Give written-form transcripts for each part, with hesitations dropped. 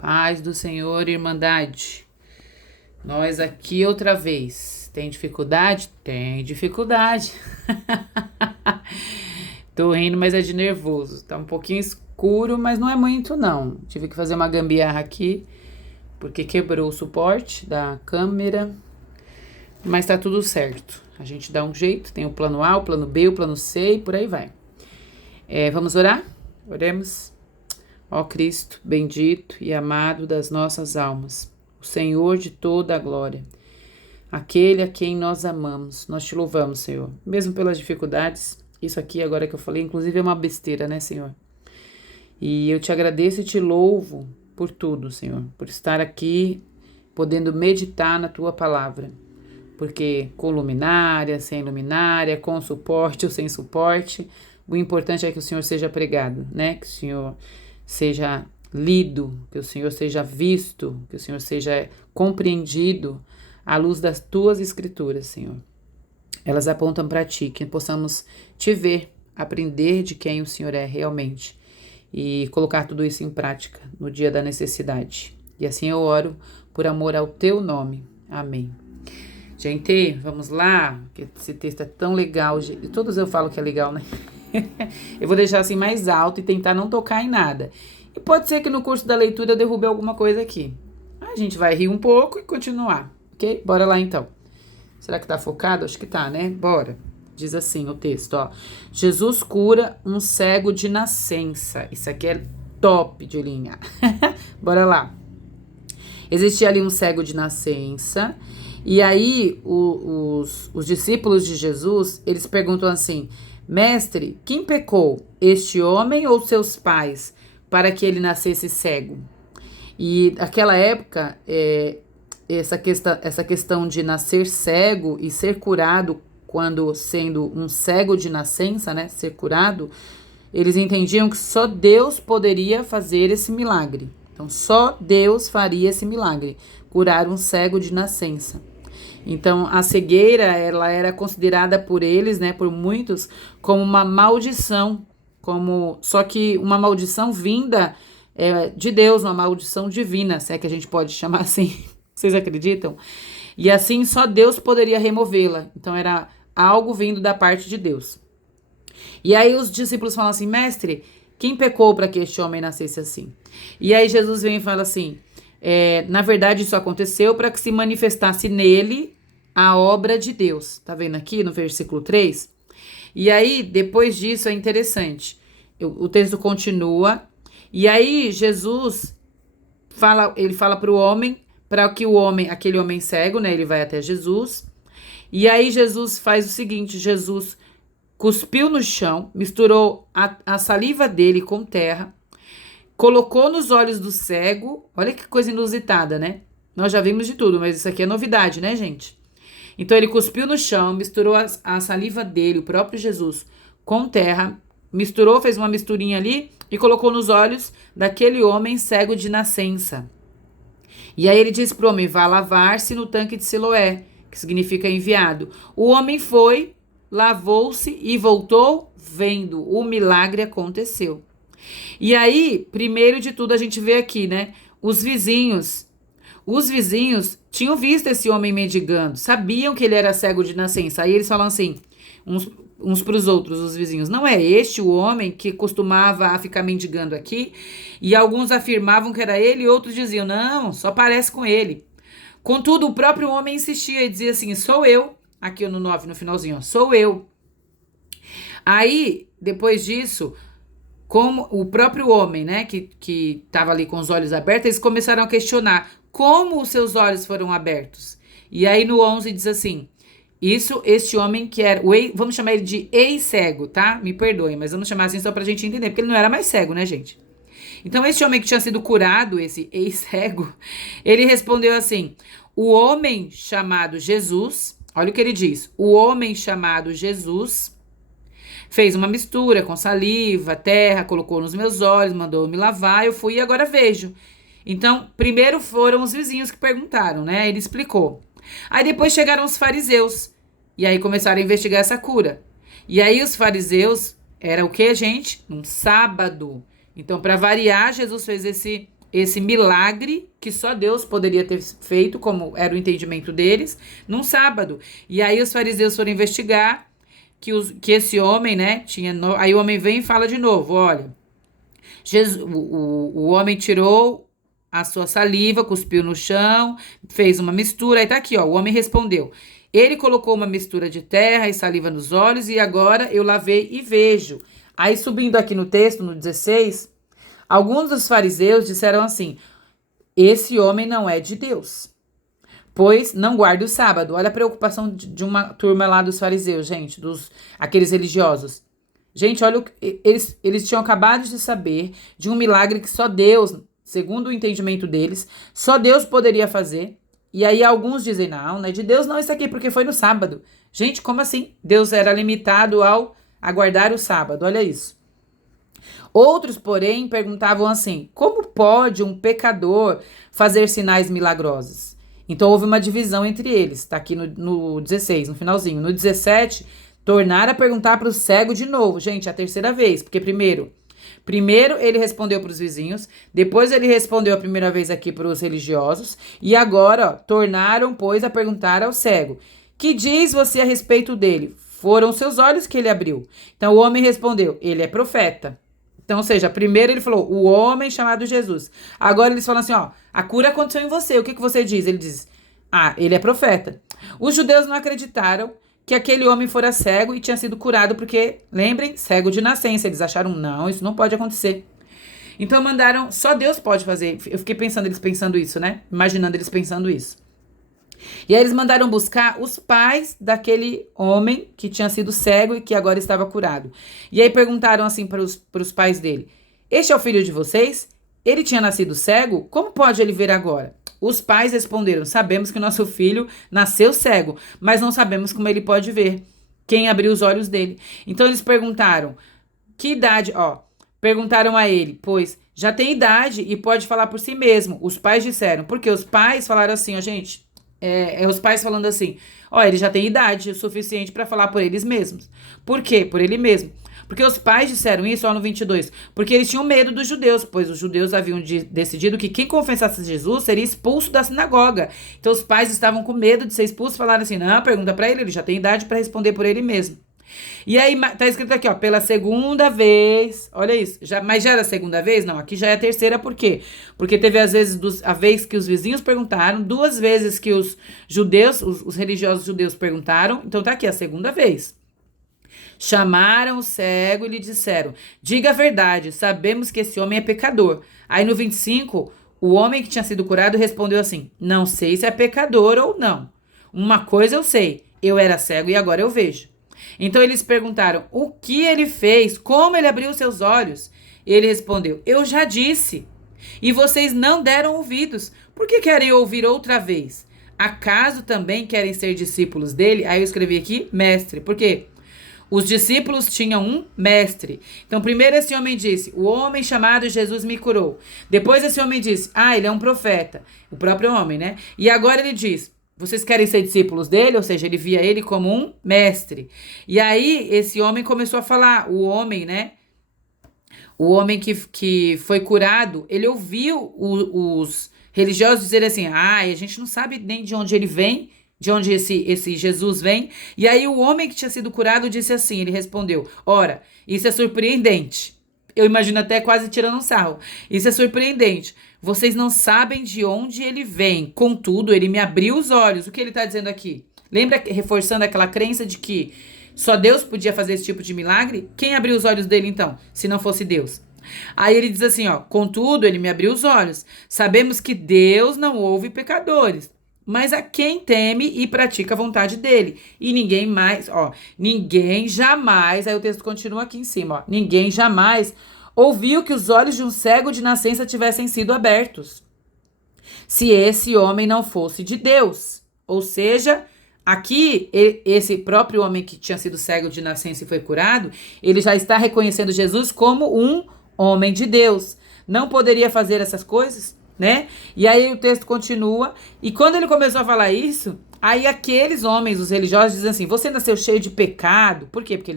Paz do Senhor, Irmandade. Nós aqui outra vez. Tem dificuldade? Tem dificuldade. Tô rindo, mas é de nervoso. Tá um pouquinho escuro, mas não é muito não. Tive que fazer uma gambiarra aqui, porque quebrou o suporte da câmera. Mas tá tudo certo. A gente dá um jeito. Tem o plano A, o plano B, o plano C e por aí vai. Vamos orar? Oremos. Ó Cristo, bendito e amado das nossas almas, o Senhor de toda a glória, aquele a quem nós amamos, nós te louvamos, Senhor, mesmo pelas dificuldades. Isso aqui agora que eu falei, inclusive é uma besteira, né, Senhor? E eu te agradeço e te louvo por tudo, Senhor, por estar aqui, podendo meditar na tua palavra, porque com luminária, sem luminária, com suporte ou sem suporte, o importante é que o Senhor seja pregado, né? Que o Senhor seja lido, que o Senhor seja visto, que o Senhor seja compreendido à luz das tuas escrituras, Senhor. Elas apontam para ti, que possamos te ver, aprender de quem o Senhor é realmente e colocar tudo isso em prática no dia da necessidade. E assim eu oro por amor ao teu nome. Amém. Gente, vamos lá, que esse texto é tão legal. Todos eu falo que é legal, né? Eu vou deixar assim mais alto e tentar não tocar em nada. E pode ser que no curso da leitura eu derrube alguma coisa aqui. A gente vai rir um pouco e continuar, ok? Bora lá então. Será que tá focado? Acho que tá, né? Bora. Diz assim o texto, ó. Jesus cura um cego de nascença. Isso aqui é top de linha. Bora lá. Existia ali um cego de nascença. E aí os discípulos de Jesus, eles perguntam assim: Mestre, quem pecou, este homem ou seus pais, para que ele nascesse cego? E naquela época, essa questão de nascer cego e ser curado, quando sendo um cego de nascença, né, ser curado, eles entendiam que só Deus poderia fazer esse milagre. Então, só Deus faria esse milagre, curar um cego de nascença. Então, a cegueira, ela era considerada por eles, né, por muitos, como uma maldição, só que uma maldição vinda de Deus, uma maldição divina, se é que a gente pode chamar assim. Vocês acreditam? E assim, só Deus poderia removê-la. Então, era algo vindo da parte de Deus. E aí, os discípulos falam assim: Mestre, quem pecou para que este homem nascesse assim? E aí, Jesus vem e fala assim: na verdade, isso aconteceu para que se manifestasse nele a obra de Deus. Tá vendo aqui no versículo 3? E aí, depois disso, é interessante. O texto continua. E aí, Jesus ele fala para o homem, para que aquele homem cego, né? Ele vai até Jesus. E aí, Jesus faz o seguinte: Jesus cuspiu no chão, misturou a saliva dele com terra, colocou nos olhos do cego. Olha que coisa inusitada, né? Nós já vimos de tudo, mas isso aqui é novidade, né, gente? Então, ele cuspiu no chão, misturou a saliva dele, o próprio Jesus, com terra, misturou, fez uma misturinha ali e colocou nos olhos daquele homem cego de nascença. E aí ele disse para o homem: vá lavar-se no tanque de Siloé, que significa enviado. O homem foi, lavou-se e voltou vendo. O milagre aconteceu. E aí, primeiro de tudo, a gente vê aqui, né? Os vizinhos tinham visto esse homem mendigando, sabiam que ele era cego de nascença. Aí eles falam assim, uns para os outros, os vizinhos: não é este o homem que costumava a ficar mendigando aqui? E alguns afirmavam que era ele, e outros diziam: não, só parece com ele. Contudo, o próprio homem insistia e dizia assim: sou eu. Aqui no 9, no finalzinho, ó, sou eu. Aí, depois disso, como o próprio homem, né, que estava ali com os olhos abertos, eles começaram a questionar como os seus olhos foram abertos. E aí no 11 diz assim: este homem que era, vamos chamar ele de ex-cego, tá? Me perdoem, mas vamos chamar assim só pra gente entender, porque ele não era mais cego, né, gente? Então, este homem que tinha sido curado, esse ex-cego, ele respondeu assim: o homem chamado Jesus, olha o que ele diz, o homem chamado Jesus fez uma mistura com saliva, terra, colocou nos meus olhos, mandou me lavar, eu fui e agora vejo. Então, primeiro foram os vizinhos que perguntaram, né? Ele explicou. Aí depois chegaram os fariseus. E aí começaram a investigar essa cura. E aí os fariseus, era o que, gente? Um sábado. Então, para variar, Jesus fez esse milagre que só Deus poderia ter feito, como era o entendimento deles, num sábado. E aí os fariseus foram investigar que esse homem, né, aí o homem vem e fala de novo, olha, o homem tirou a sua saliva, cuspiu no chão, fez uma mistura, aí tá aqui, ó, o homem respondeu, ele colocou uma mistura de terra e saliva nos olhos e agora eu lavei e vejo. Aí subindo aqui no texto, no 16, alguns dos fariseus disseram assim, esse homem não é de Deus, pois não guarda o sábado. Olha a preocupação de uma turma lá dos fariseus, gente, aqueles religiosos. Gente, olha, eles tinham acabado de saber de um milagre que só Deus, segundo o entendimento deles, só Deus poderia fazer. E aí alguns dizem, não é de Deus não isso aqui, porque foi no sábado. Gente, como assim? Deus era limitado a guardar o sábado, olha isso. Outros, porém, perguntavam assim, como pode um pecador fazer sinais milagrosos? Então houve uma divisão entre eles, tá aqui no 16, no finalzinho. No 17, tornaram a perguntar para o cego de novo, gente, a terceira vez, porque primeiro ele respondeu para os vizinhos, depois ele respondeu a primeira vez aqui para os religiosos, e agora, ó, tornaram, pois, a perguntar ao cego, que diz você a respeito dele? Foram seus olhos que ele abriu. Então o homem respondeu, ele é profeta. Então, ou seja, primeiro ele falou, o homem chamado Jesus. Agora eles falam assim, ó, a cura aconteceu em você. O que você diz? Ele diz, ele é profeta. Os judeus não acreditaram que aquele homem fora cego e tinha sido curado porque, lembrem, cego de nascença. Eles acharam, não, isso não pode acontecer. Então mandaram, só Deus pode fazer. Eu fiquei pensando, eles pensando isso, né? Imaginando eles pensando isso. E aí eles mandaram buscar os pais daquele homem que tinha sido cego e que agora estava curado. E aí perguntaram assim para os pais dele, este é o filho de vocês? Ele tinha nascido cego? Como pode ele ver agora? Os pais responderam, sabemos que o nosso filho nasceu cego, mas não sabemos como ele pode ver. Quem abriu os olhos dele? Então eles perguntaram, que idade? Perguntaram a ele, pois já tem idade e pode falar por si mesmo. Os pais disseram, porque os pais falaram assim, gente... os pais falando assim, ele já tem idade o suficiente para falar por eles mesmos. Por quê? Por ele mesmo. Porque os pais disseram isso, no 22, porque eles tinham medo dos judeus, pois os judeus haviam decidido que quem confessasse Jesus seria expulso da sinagoga. Então os pais estavam com medo de ser expulsos, falaram assim, não, pergunta para ele já tem idade para responder por ele mesmo. E aí tá escrito aqui, pela segunda vez, olha isso, mas já era a segunda vez? Não, aqui já é a terceira, por quê? Porque teve às vezes a vez que os vizinhos perguntaram, 2 vezes que os judeus, os religiosos judeus perguntaram, então tá aqui a segunda vez. Chamaram o cego e lhe disseram, diga a verdade, sabemos que esse homem é pecador. Aí no 25, o homem que tinha sido curado respondeu assim, não sei se é pecador ou não. Uma coisa eu sei, eu era cego e agora eu vejo. Então eles perguntaram, o que ele fez? Como ele abriu seus olhos? Ele respondeu, eu já disse. E vocês não deram ouvidos. Por que querem ouvir outra vez? Acaso também querem ser discípulos dele? Aí eu escrevi aqui, mestre. Por quê? Os discípulos tinham um mestre. Então primeiro esse homem disse, o homem chamado Jesus me curou. Depois esse homem disse, ele é um profeta. O próprio homem, né? E agora ele diz, vocês querem ser discípulos dele? Ou seja, ele via ele como um mestre. E aí, esse homem começou a falar. O homem, né? O homem que foi curado, ele ouviu os religiosos dizerem assim, a gente não sabe nem de onde ele vem, de onde esse Jesus vem. E aí, o homem que tinha sido curado disse assim, ele respondeu, ora, isso é surpreendente. Eu imagino até quase tirando um sarro. Isso é surpreendente. Vocês não sabem de onde ele vem. Contudo, ele me abriu os olhos. O que ele está dizendo aqui? Lembra, reforçando aquela crença de que só Deus podia fazer esse tipo de milagre? Quem abriu os olhos dele, então, se não fosse Deus? Aí ele diz assim, contudo, ele me abriu os olhos. Sabemos que Deus não ouve pecadores, mas a quem teme e pratica a vontade dele. E ninguém mais, ninguém jamais, aí o texto continua aqui em cima, ninguém jamais ouviu que os olhos de um cego de nascença tivessem sido abertos, se esse homem não fosse de Deus. Ou seja, aqui, esse próprio homem que tinha sido cego de nascença e foi curado, ele já está reconhecendo Jesus como um homem de Deus. Não poderia fazer essas coisas, né? E aí o texto continua, e quando ele começou a falar isso, aí aqueles homens, os religiosos, dizem assim, você nasceu cheio de pecado. Por quê? Porque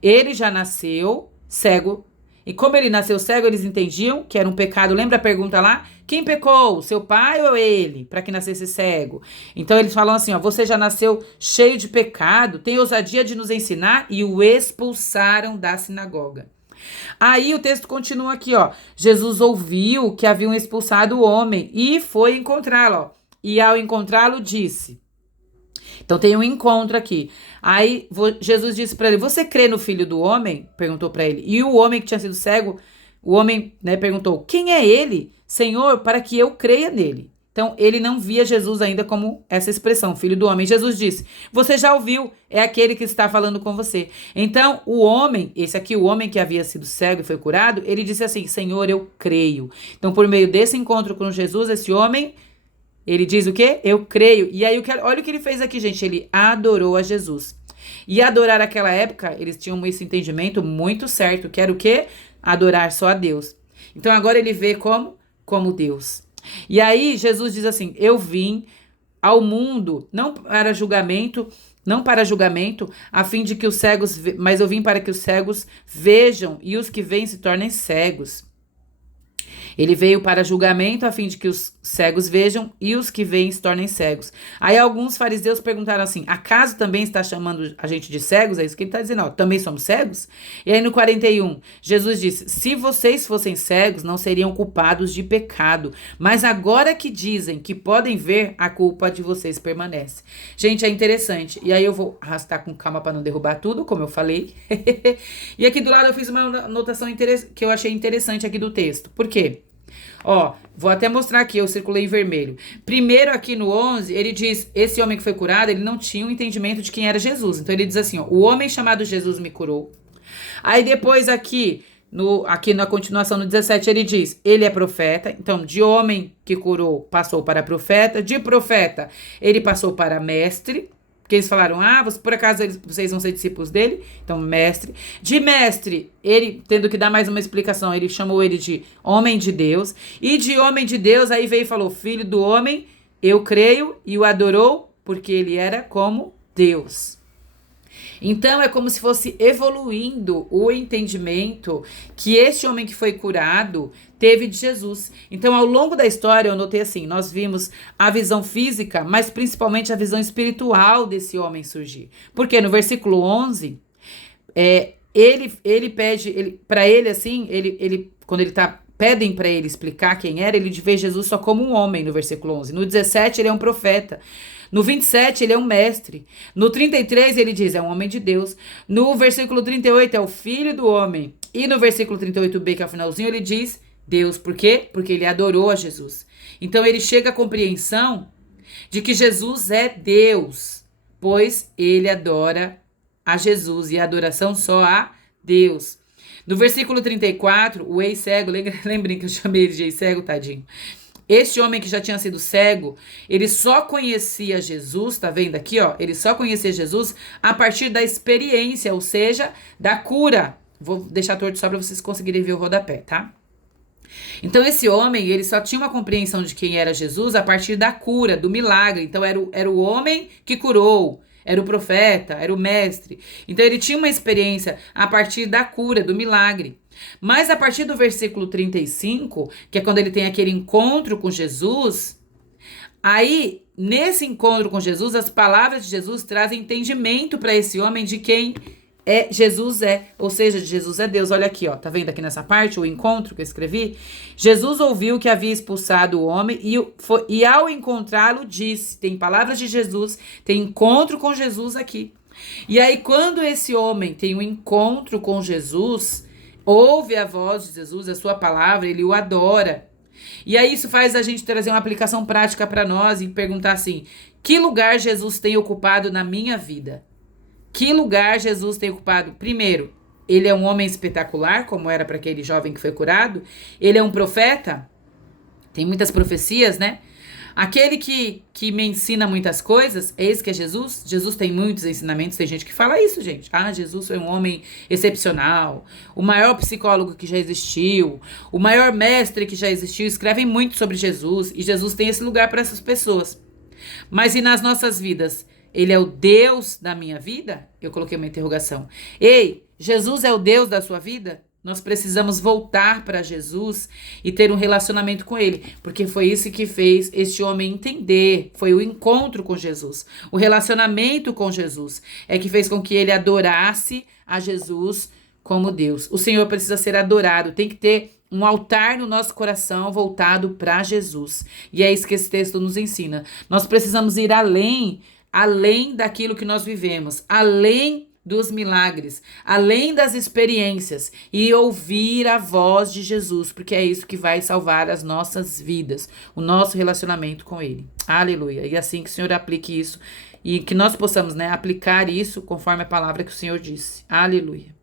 ele já nasceu cego, E como ele nasceu cego, eles entendiam que era um pecado. Lembra a pergunta lá? Quem pecou? Seu pai ou ele? Para que nascesse cego. Então eles falam assim, ó, você já nasceu cheio de pecado, tem ousadia de nos ensinar, e o expulsaram da sinagoga. Aí o texto continua aqui, ó. Jesus ouviu que haviam expulsado o homem e foi encontrá-lo, ó. E ao encontrá-lo disse. Então tem um encontro aqui. Aí Jesus disse para ele: você crê no Filho do Homem? Perguntou para ele. E o homem que tinha sido cego, o homem, né, perguntou: quem é ele, Senhor, para que eu creia nele? Então ele não via Jesus ainda como essa expressão, Filho do Homem. Jesus disse: você já ouviu, é aquele que está falando com você. Então o homem, esse aqui, o homem que havia sido cego e foi curado, ele disse assim: Senhor, eu creio. Então por meio desse encontro com Jesus, esse homem, ele diz o quê? Eu creio. E aí, olha o que ele fez aqui, gente. Ele adorou a Jesus. E adorar naquela época, eles tinham esse entendimento muito certo, que era o quê? Adorar só a Deus. Então agora ele vê como Deus. E aí Jesus diz assim: eu vim ao mundo não para julgamento, a fim de que os cegos, mas eu vim para que os cegos vejam e os que veem se tornem cegos. Ele veio para julgamento, a fim de que os cegos vejam e os que veem se tornem cegos. Aí alguns fariseus perguntaram assim: acaso também está chamando a gente de cegos? É isso que ele está dizendo, ó, também somos cegos? E aí no 41, Jesus disse: se vocês fossem cegos, não seriam culpados de pecado. Mas agora que dizem que podem ver, a culpa de vocês permanece. Gente, é interessante. E aí eu vou arrastar com calma para não derrubar tudo, como eu falei. E aqui do lado eu fiz uma anotação que eu achei interessante aqui do texto. Por quê? Ó, vou até mostrar aqui, eu circulei em vermelho. Primeiro aqui no 11, ele diz, esse homem que foi curado, ele não tinha um entendimento de quem era Jesus. Então ele diz assim, ó, o homem chamado Jesus me curou. Aí depois aqui na continuação no 17, ele diz, ele é profeta. Então de homem que curou, passou para profeta. De profeta, ele passou para mestre. Porque eles falaram, por acaso vocês vão ser discípulos dele? Então, mestre. De mestre, ele, tendo que dar mais uma explicação, ele chamou ele de homem de Deus. E de homem de Deus, aí veio e falou, filho do homem, eu creio, e o adorou, porque ele era como Deus. Então, é como se fosse evoluindo o entendimento que esse homem que foi curado teve de Jesus. Então, ao longo da história, eu notei assim, nós vimos a visão física, mas principalmente a visão espiritual desse homem surgir. Porque no versículo 11, ele pede, para ele assim, quando ele tá... pedem para ele explicar quem era, ele vê Jesus só como um homem no versículo 11. No 17, ele é um profeta. No 27, ele é um mestre. No 33, ele diz, é um homem de Deus. No versículo 38, é o filho do homem. E no versículo 38b, que é o finalzinho, ele diz Deus. Por quê? Porque ele adorou a Jesus. Então, ele chega à compreensão de que Jesus é Deus, pois ele adora a Jesus e a adoração só a Deus. No versículo 34, o ex-cego, lembrem que eu chamei ele de ex-cego, tadinho. Este homem que já tinha sido cego, ele só conhecia Jesus, tá vendo aqui, ó? Ele só conhecia Jesus a partir da experiência, ou seja, da cura. Vou deixar torto só para vocês conseguirem ver o rodapé, tá? Então esse homem, ele só tinha uma compreensão de quem era Jesus a partir da cura, do milagre. Então era o homem que curou, era o profeta, era o mestre. Então ele tinha uma experiência a partir da cura, do milagre. Mas a partir do versículo 35, que é quando ele tem aquele encontro com Jesus, aí, nesse encontro com Jesus, as palavras de Jesus trazem entendimento para esse homem de quem Jesus é, ou seja, Jesus é Deus. Olha aqui, ó, tá vendo aqui nessa parte, o encontro que eu escrevi? Jesus ouviu que havia expulsado o homem e ao encontrá-lo disse, tem palavras de Jesus, tem encontro com Jesus aqui. E aí, quando esse homem tem um encontro com Jesus, ouve a voz de Jesus, a sua palavra, ele o adora. E aí isso faz a gente trazer uma aplicação prática para nós e perguntar assim, que lugar Jesus tem ocupado na minha vida? Que lugar Jesus tem ocupado? Primeiro, ele é um homem espetacular, como era para aquele jovem que foi curado. Ele é um profeta. Tem muitas profecias, né? Aquele que me ensina muitas coisas, esse que é Jesus. Jesus tem muitos ensinamentos, tem gente que fala isso, gente. Jesus foi um homem excepcional, o maior psicólogo que já existiu, o maior mestre que já existiu, escrevem muito sobre Jesus, e Jesus tem esse lugar para essas pessoas. Mas e nas nossas vidas? Ele é o Deus da minha vida? Eu coloquei uma interrogação. Ei, Jesus é o Deus da sua vida? Nós precisamos voltar para Jesus e ter um relacionamento com Ele, porque foi isso que fez este homem entender, foi o encontro com Jesus, o relacionamento com Jesus, é que fez com que ele adorasse a Jesus como Deus. O Senhor precisa ser adorado, tem que ter um altar no nosso coração voltado para Jesus. E é isso que esse texto nos ensina. Nós precisamos ir além daquilo que nós vivemos, além dos milagres, além das experiências e ouvir a voz de Jesus, porque é isso que vai salvar as nossas vidas, o nosso relacionamento com Ele. Aleluia. E assim que o Senhor aplique isso e que nós possamos, aplicar isso conforme a palavra que o Senhor disse. Aleluia.